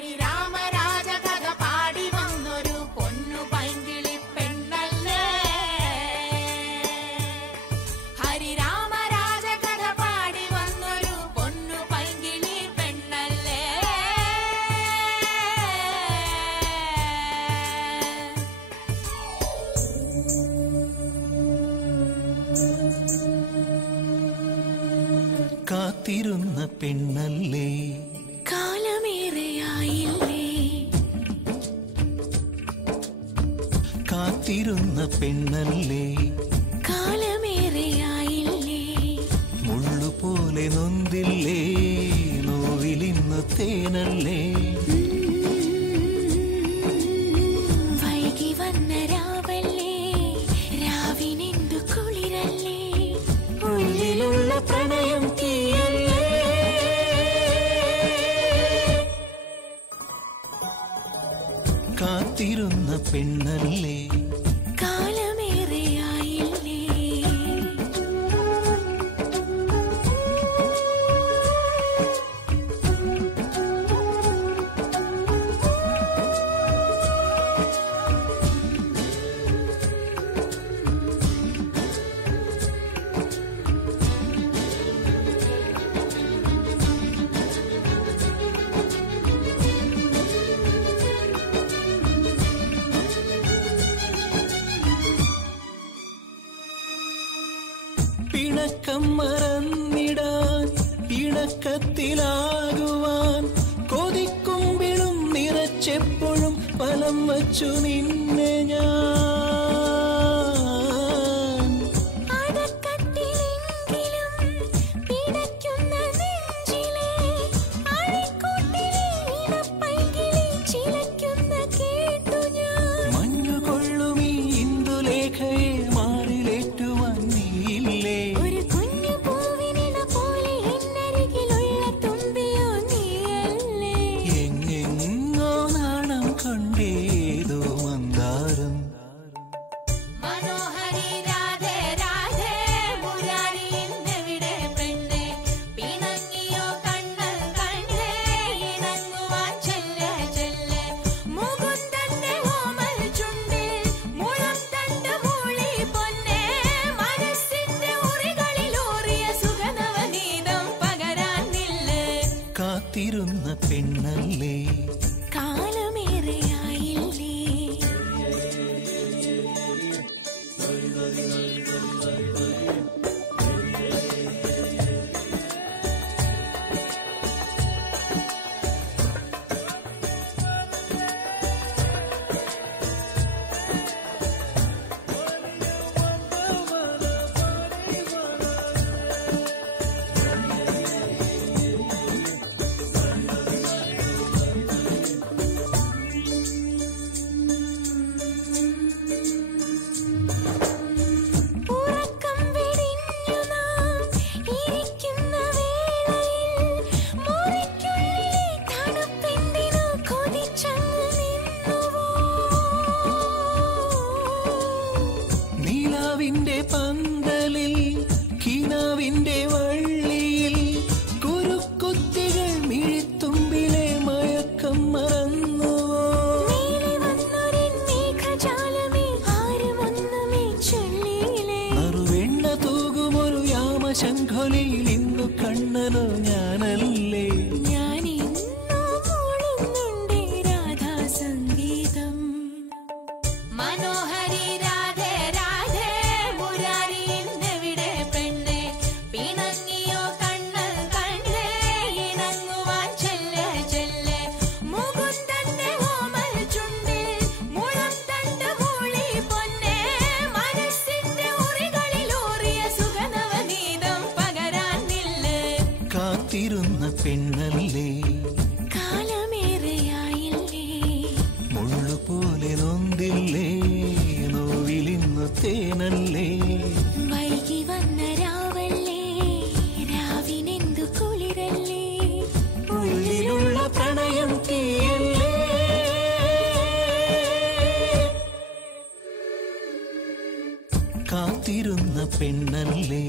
ഹരിരാമരാജകഥ പാടി വന്നൊരു പൊന്നു പൈങ്കിളി പെണ്ണല്ലേ. ഹരിരാമരാജകഥ പാടി വന്നൊരു പൊന്നു പൈങ്കിളി പെണ്ണല്ലേ. കാത്തിരുന്ന പെണ്ണല്ലേ, കാലമേറെയായില്ലേ. കാത്തിരുന്ന പെണ്ണല്ലേ, കാലമേറെയായില്ലേ. മുള്ളുപോലെ നൊന്തില്ലേ, നോവിലിന്ന് തേനല്ലേ. വൈകി വന്ന രാവല്ലേ, രാവിനെന്തു കുളിരല്ലേ. ഉള്ളിലുള്ള പ്രണയം തീയല്ലേ. കാത്തിരുന്ന പെണ്ണല്ലേ, കാലമേറെയായില്ലേ. പിണക്കം മറന്നിടാൻ, ഇണക്കത്തിലാകുവാൻ കൊതിക്കുമ്പിളും നിറച്ചെപ്പോഴും ഫലം വച്ചു നിന്നെ ഞാൻ. അടക്കത്തിലെങ്കിലും പിടയ്ക്കുന്ന നെഞ്ചിലെ അഴിക്കൂട്ടിലെ ഇണപ്പൈങ്കിളി ചിലയ്ക്കുന്ന കേട്ടു ഞാൻ. മഞ്ഞുകൊള്ളുമീ ഇന്ദുലേഖയെ മാറിലേറ്റുവാൻ നീയില്ലേ. ഒരു കുഞ്ഞു പൂവിനിണ പോലെ എന്നരികിലുള്ള തുമ്പിയോ നീയല്ലേ. എങ്ങെങ്ങോ നാണം കൊണ്ടേതോ മന്ദാരം. മനോഹരി രാധേ രാധേ മുരാരി എന്നെവിടെ പെണ്ണേ. പിണങ്ങിയോ കണ്ണൽ കണ്ണേ ഇണങ്ങുവാൻ ചെല്ലേ ചെല്ലേ. മുകുന്ദന്റെ ഓമൽ ചുണ്ടിൽ മുളം തണ്ട് മൂളി പൊന്നേ. മനസ്സിന്റെ ഉറികളിലൂറിയ സുഗനവനീതം പകരാൻ നില്ലേ. കാത്തിരുന്ന പെണ്ണല്ലേ, കാലമേറെയായില്ലേ. ഉറക്കം വെടിഞ്ഞു നാം ഇരിക്കുന്ന വേളയിൽ മുറിക്കുള്ളിലെ തണുപ്പെന്തിനു കൊതിച്ചങ്ങ് നിന്നുവോ. നീലാവിന്റെ പന്തലിൽ കിനാവിന്റെ വള്ളിയിൽ കുരുക്കുത്തികൾ മിഴിത്തുമ്പിലെ മയക്കം മറന്നുവോ. നീളെ വന്നൊരിൻ മേഘജാലമേ ആരുമൊന്നുമേ ചൊല്ലിയില്ലേ. നറുവെണ്ണ തൂകുമൊരു യാമശംഖൊലിയിൽ ഇന്നു കണ്ണനോ ഞാനല്ലേ. ഞാൻ ഇന്നോ മൂളുന്നുണ്ടേ രാധാസംഗീതം. മനോഹരി രാധേ രാധേ മുരാരി എന്നെവിടെ പെണ്ണേ. പിണങ്ങിയോ കണ്ണൽ കണ്ണേ ഇണങ്ങുവാൻ ചെല്ലേ ചെല്ലേ. മുകുന്ദന്റെ ഓമൽ ചുണ്ടിൽ മുളം തണ്ട് മൂളി പൊന്നേ. മനസ്സിന്റെ ഉറികളിലൂറിയ സുഗനവനീതം പകരാൻ നില്ലേ. കാത്തിരുന്ന പെണ്ണല്ലേ, കാലമേറെയായില്ലേ. മുള്ളുപോലെ നൊന്തില്ലേ, നോവിലിന്നു തേനല്ലേ. വൈകി വന്ന രാവല്ലേ, രാവിനെന്തു കുളിരല്ലേ. ഉള്ളിലുള്ള പ്രണയം തീയല്ലേ. കാത്തിരുന്ന പെണ്ണല്ലേ,